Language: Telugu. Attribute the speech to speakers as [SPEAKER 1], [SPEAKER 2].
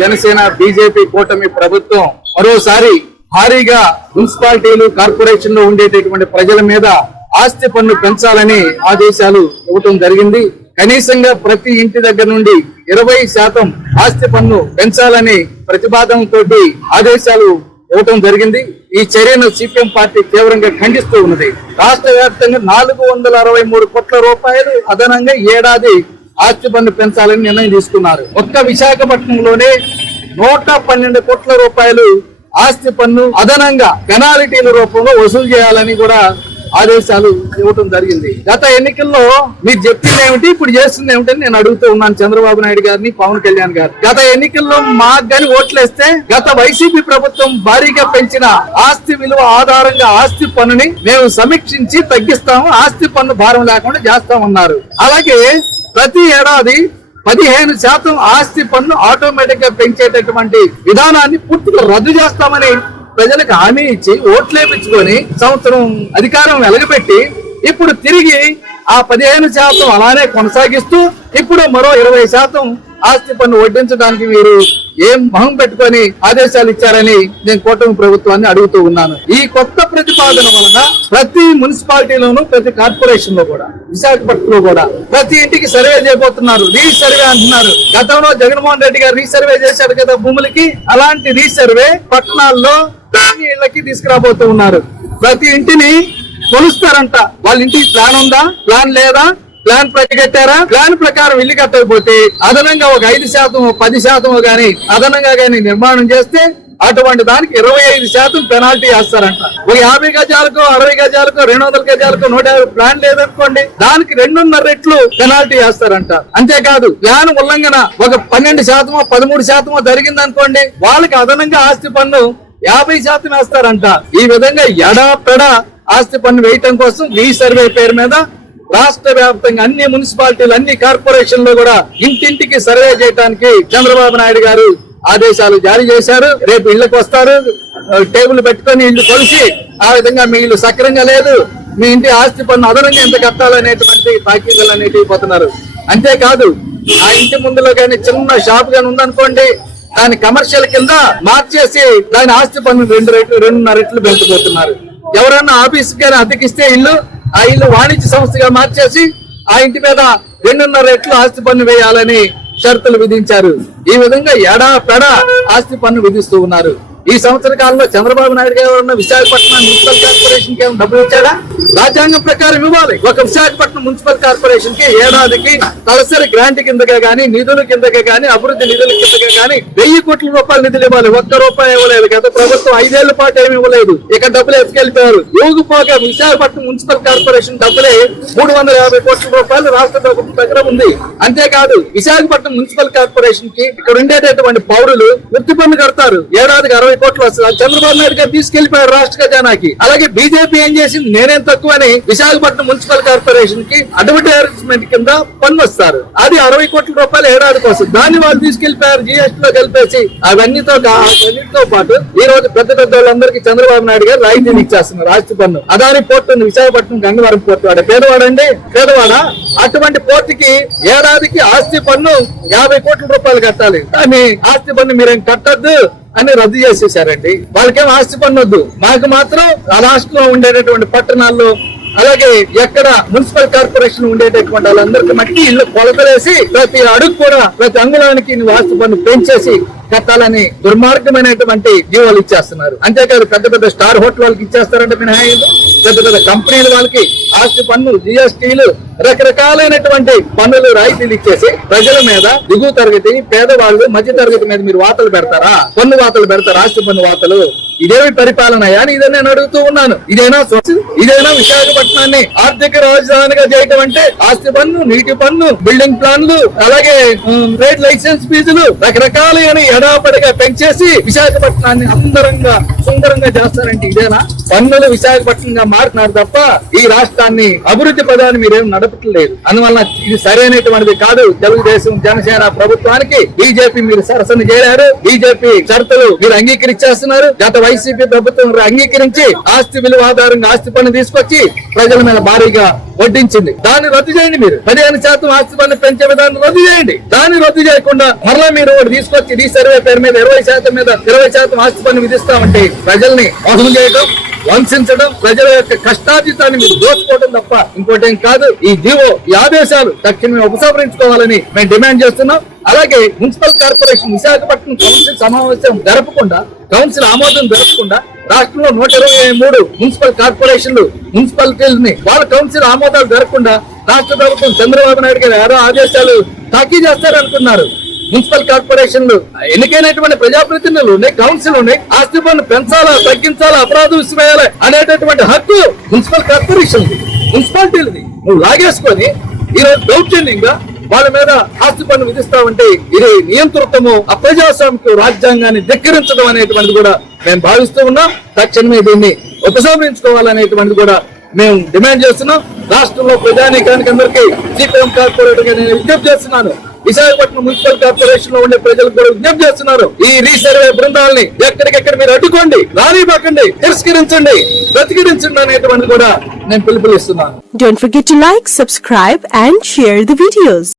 [SPEAKER 1] జనసేన బీజేపీ కూటమి ప్రభుత్వం మరోసారి భారీగా మున్సిపాలిటీలు కార్పొరేషన్లో ఉండేటటువంటి ప్రజల మీద ఆస్తి పన్ను పెంచాలని ఆదేశాలు ఇవ్వటం జరిగింది. కనీసంగా ప్రతి ఇంటి దగ్గర నుండి ఇరవై శాతం ఆస్తి పన్ను పెంచాలని ప్రతిపాదనతో ఆదేశాలు ఇవ్వటం జరిగింది. ఈ చర్యను సిపిఎం పార్టీ తీవ్రంగా ఖండిస్తూ ఉన్నది. రాష్ట్ర వ్యాప్తంగా నాలుగు వందల అరవై మూడు కోట్ల రూపాయలు అదనంగా ఏడాది ఆస్తి పన్ను పెంచాలని నిర్ణయం తీసుకున్నారు. ఒక్క విశాఖపట్నంలోనే నూట పన్నెండు కోట్ల రూపాయలు ఆస్తి పన్ను అదనంగా పెనాల్టీల రూపంలో వసూలు చేయాలని కూడా ఆదేశాలు ఇవ్వటం జరిగింది. గత ఎన్నికల్లో మీరు చెప్పింది ఏమిటి ఇప్పుడు చేస్తుంది ఏమిటని నేను అడుగుతూ ఉన్నాను చంద్రబాబు నాయుడు గారిని పవన్ కళ్యాణ్ గారు గత ఎన్నికల్లో మాకు గాని ఓట్లేస్తే గత వైసీపీ ప్రభుత్వం భారీగా పెంచిన ఆస్తి విలువ ఆధారంగా ఆస్తి పన్నుని మేము సమీక్షించి తగ్గిస్తాము ఆస్తి పన్ను భారం లేకుండా చేస్తామన్నారు. అలాగే ప్రతి ఏడాది పదిహేను శాతం ఆస్తి పన్ను ఆటోమేటిక్గా పెంచేటటువంటి విధానాన్ని పూర్తిగా రద్దు చేస్తామని ప్రజలకు హామీ ఇచ్చి ఓట్లేపించుకొని సంవత్సరం అధికారం వెలగబెట్టి ఇప్పుడు తిరిగి ఆ పదిహేను శాతం అలానే కొనసాగిస్తూ ఇప్పుడు మరో ఇరవై శాతం ఆస్తి పన్ను వడ్డించడానికి మీరు ఏం మొహం పెట్టుకొని ఆదేశాలు ఇచ్చారని నేను కూటమి ప్రభుత్వాన్ని అడుగుతూ ఉన్నాను. ఈ కొత్త ప్రతిపాదన వలన ప్రతి మున్సిపాలిటీలోను ప్రతి కార్పొరేషన్లో కూడా విశాఖపట్నంలో కూడా ప్రతి ఇంటికి సర్వే చేయబోతున్నారు. రీసర్వే అంటున్నారు. గతంలో జగన్మోహన్ రెడ్డి గారు రీసర్వే చేశారు కదా భూములకి? అలాంటి రీసర్వే పట్టణాల్లో అన్ని ఇళ్ళకి తీసుకురాబోతూ ఉన్నారు. ప్రతి ఇంటిని కొలుస్తారంట. వాళ్ళ ఇంటికి ప్లాన్ ఉందా? ప్లాన్ లేదా? ప్లాన్ కట్టారా ప్లాన్ ప్రకారం ఇల్లు కట్టకపోతే అదనంగా ఒక ఐదు శాతం పది శాతం గాని అదనంగా గాని నిర్మాణం చేస్తే అటువంటి దానికి ఇరవై ఐదు శాతం పెనాల్టీ వేస్తారంట. ఒక యాభై గజాలకు అరవై గజాలకు రెండు వందల గజాలకు నూట యాభై ప్లాన్ లేదనుకోండి దానికి రెండున్నర రెట్లు పెనాల్టీ వేస్తారంట. అంతేకాదు ప్లాన్ ఉల్లంఘన ఒక పన్నెండు శాతమో పదమూడు శాతమో జరిగింది అనుకోండి వాళ్ళకి అదనంగా ఆస్తి పన్ను యాభై శాతం వేస్తారంట. ఈ విధంగా ఎడా పెడ ఆస్తి పన్ను వేయటం కోసం ఈ సర్వే పేరు మీద రాష్ట్ర వ్యాప్తంగా అన్ని మున్సిపాలిటీలు అన్ని కార్పొరేషన్లు కూడా ఇంటింటికి సర్వే చేయడానికి చంద్రబాబు నాయుడు గారు ఆదేశాలు జారీ చేశారు. రేపు ఇళ్ళకు వస్తారు. టేబుల్ పెట్టుకొని ఇల్లు కొలిసి ఆ విధంగా మీ ఇల్లు సక్రంగా లేదు. మీ ఇంటి ఆస్తి పన్ను అదనంగా ఎంత కట్టాలనేటువంటి తాకీదులు అనేటివి పోతున్నారు. అంతేకాదు ఆ ఇంటి ముందులో కానీ చిన్న షాప్ కానీ ఉందనుకోండి దాని కమర్షియల్ కింద మార్చేసి దాని ఆస్తి పన్ను రెండు రెట్లు రెండున్నర రెట్లు పెంచబోతున్నారు. ఎవరన్నా ఆఫీస్ కానీ అద్దెకిస్తే ఇల్లు ఆ ఇల్లు వాణిజ్య సంస్థగా మార్చేసి ఆ ఇంటి మీద రెండున్నర రెట్లు ఆస్తి పన్ను వేయాలని షరతులు విధించారు. ఈ విధంగా ఎడా పెడ ఆస్తి పన్ను విధిస్తూ ఉన్నారు. ఈ సంవత్సర కాలంలో చంద్రబాబు నాయుడు గారు ఉన్న విశాఖపట్నం మున్సిపల్ కార్పొరేషన్కి ఏమైనా డబ్బులు ఇచ్చాడా? రాజ్యాంగం ప్రకారం ఇవ్వాలి. ఒక విశాఖపట్నం మున్సిపల్ కార్పొరేషన్కి ఏడాదికి తలసరి గ్రాంట్ కిందగా గానీ నిధుల కిందగా గానీ అభివృద్ధి నిధుల కిందగా గానీ వెయ్యి కోట్ల రూపాయల నిధులు ఇవ్వాలి. ఒక్క రూపాయి ఇవ్వలేదు. గత ప్రభుత్వం ఐదేళ్ళ పాటు ఏమి ఇవ్వలేదు. ఇక డబ్బులు ఎత్తుకెళ్ళిపోయారు యోగిపోగా విశాఖపట్నం మున్సిపల్ కార్పొరేషన్ డబ్బులే మూడు వందల యాభై కోట్ల రూపాయలు రాష్ట్ర ప్రభుత్వం దగ్గర ఉంది. అంతేకాదు విశాఖపట్నం మున్సిపల్ కార్పొరేషన్కి ఇక్కడ ఉండేటటువంటి పౌరులు వృత్తి పన్ను కడతారు. ఏడాదికి అరవై కోట్లు వస్తుంది చంద్రబాబు నాయుడు గారు తీసుకెళ్ళిపోయారు రాష్ట్ర ఖజానాకి. అలాగే బీజేపీ ఏం చేసింది? నేనేం తక్కువని విశాఖపట్నం మున్సిపల్ కార్పొరేషన్కి అడ్వర్టైజ్మెంట్ కింద పన్ను వస్తారు. అది అరవై కోట్ల రూపాయలు ఏడాదికి వస్తుంది దాన్ని వాళ్ళు తీసుకెళ్ళిపోయారు జిఎస్టీ లో కలిపేసి. అవన్నీతో అవన్నిటితో పాటు ఈ రోజు పెద్ద పెద్ద వాళ్ళందరికీ చంద్రబాబు నాయుడు గారు రాయితీలు ఇచ్చేస్తున్నారు ఆస్తి పన్ను. అదాని పోర్టు ఉంది విశాఖపట్నం గంగవరం పోర్టు వాడు పేదవాడండి పేదవాడ? అటువంటి పోర్టుకి ఏడాదికి ఆస్తి పన్ను యాభై కోట్ల రూపాయలు కట్టాలి. కానీ ఆస్తి పన్ను మీరేం కట్టద్దు. అని రద్దు చేసేసారండి వాళ్ళకేం ఆస్తి పన్ను వద్దు మాకు మాత్రం ఆ రాష్ట్రంలో ఉండేటటువంటి పట్టణాల్లో అలాగే ఎక్కడ మున్సిపల్ కార్పొరేషన్ ఉండేటటువంటి వాళ్ళందరికీ మట్టి ఇల్లు కొలతలేసి ప్రతి అడుగు కూడా ప్రతి అంగుళానికి ఆస్తి పన్ను పెంచేసి కట్టాలని దుర్మార్గమైనటువంటి జీవోలు ఇచ్చేస్తున్నారు. అంతేకాదు పెద్ద పెద్ద స్టార్ హోటల్ వాళ్ళకి ఇచ్చేస్తారంటే మినహాయింపు పెద్ద పెద్ద కంపెనీల వాళ్ళకి ఆస్తి పన్ను జిఎస్టీలు రకరకాలైనటువంటి పన్నులు రాయితీలు ఇచ్చేసి ప్రజల మీద దిగువ తరగతి పేదవాళ్ళు మధ్య తరగతి మీద మీరు వాతలు పెడతారా? పన్ను వాతలు పెడతారా? ఆస్తి పన్ను వాతలు? ఇదేమి పరిపాలన. అని ఇదే నేను అడుగుతూ ఉన్నాను. ఇదేనా ఇదేనా విశాఖపట్నాన్ని ఆర్థిక రాజధానిగా చేయటం అంటే ఆస్తి పన్ను నీటి పన్ను బిల్డింగ్ ప్లాన్లు అలాగే ట్రేడ్ లైసెన్స్ ఫీజులు రకరకాలైన ఎడాపడిగా పెంచేసి విశాఖపట్నాన్ని అందరంగా సుందరంగా చేస్తారంటే ఇదేనా? పన్నులు విశాఖపట్నంగా మారుతున్నారు తప్ప ఈ రాష్ట్రాన్ని అభివృద్ధి పదాన్ని మీరేం నడపట్లేదు. జరపట్లేదు అందువలన ఇది సరైనటువంటిది కాదు. తెలుగుదేశం జనసేన ప్రభుత్వానికి బీజేపీ మీరు సరసన చేరారు. బీజేపీ షరతులు మీరు అంగీకరించేస్తున్నారు గత వైసీపీ ప్రభుత్వం అంగీకరించి ఆస్తి విలువ ఆధారంగా ఆస్తి పన్ను తీసుకొచ్చి ప్రజల మీద భారీగా వడ్డించింది. దాన్ని రద్దు చేయండి మీరు. పదిహేను శాతం ఆస్తి పన్ను పెంచే విధానం రద్దు చేయండి. దాన్ని రద్దు చేయకుండా మరలా మీరు ఒకటి తీసుకొచ్చి రీసర్వే పేరు మీద ఇరవై శాతం మీద ఇరవై శాతం ఆస్తి పన్ను విధిస్తామంటే ప్రజల్ని మోసం చేయడం వంశించడం ప్రజల యొక్క కష్టార్జితాన్ని మీరు దోచుకోవడం తప్ప ఇంకోటేం కాదు. ఈ జీవో ఈ ఆదేశాలు తక్షణమే ఉపసంహరించుకోవాలని మేము డిమాండ్ చేస్తున్నాం. అలాగే మున్సిపల్ కార్పొరేషన్ విశాఖపట్నం కౌన్సిల్ సమావేశం జరపకుండా కౌన్సిల్ ఆమోదం జరపకుండా రాష్ట్రంలో నూట ఇరవై మూడు మున్సిపల్ కార్పొరేషన్లు మున్సిపాలిటీలని వాళ్ళ కౌన్సిల్ ఆమోదాలు జరగకుండా రాష్ట్ర ప్రభుత్వం చంద్రబాబు నాయుడు గారు ఎవరో ఆదేశాలు తాకీ చేస్తారనుకున్నారు. మున్సిపల్ కార్పొరేషన్లు. ఎన్నికైనటువంటి ప్రజాప్రతినిధులు ఉన్నాయి కౌన్సిల్ ఉన్నాయి ఆస్తి పన్ను పెంచాలా తగ్గించాలా అపరాధం విసివేయాలి అనేటటువంటి హక్కు మున్సిపల్ కార్పొరేషన్ మున్సిపాలిటీలది. నువ్వు లాగేసుకొని ఈరోజు రోజు దౌర్జన్యంగా వాళ్ళ మీద ఆస్తి పన్ను విధిస్తామంటే ఇది నియంతృత్వము అప్రజాస్వామిక రాజ్యాంగాన్ని ధిక్కరించడం అనేటువంటిది కూడా మేము భావిస్తూ ఉన్నాం. తక్షణమే దీన్ని ఉపసంహరించుకోవాలనేటువంటిది కూడా మేము డిమాండ్ చేస్తున్నాం. రాష్ట్రంలో ప్రజానీకానికి అందరికీ సిపిఎం కార్పొరేటర్గా నేను విజ్ఞప్తి చేస్తున్నాను. విశాఖపట్నం మున్సిపల్ కార్పొరేషన్లో ఉండే ప్రజలకు కూడా విజ్ఞప్తి చేస్తున్నారు ఈ రీసర్వే బృందాలని ఎక్కడికెక్కడ మీరు అడ్డుకోండి రానివ్వకండి తిరస్కరించండి ప్రతిఘటించండి అనేటువంటి కూడా నేను పిలుపునిస్తున్నాను
[SPEAKER 2] Don't forget to like, subscribe and share the videos.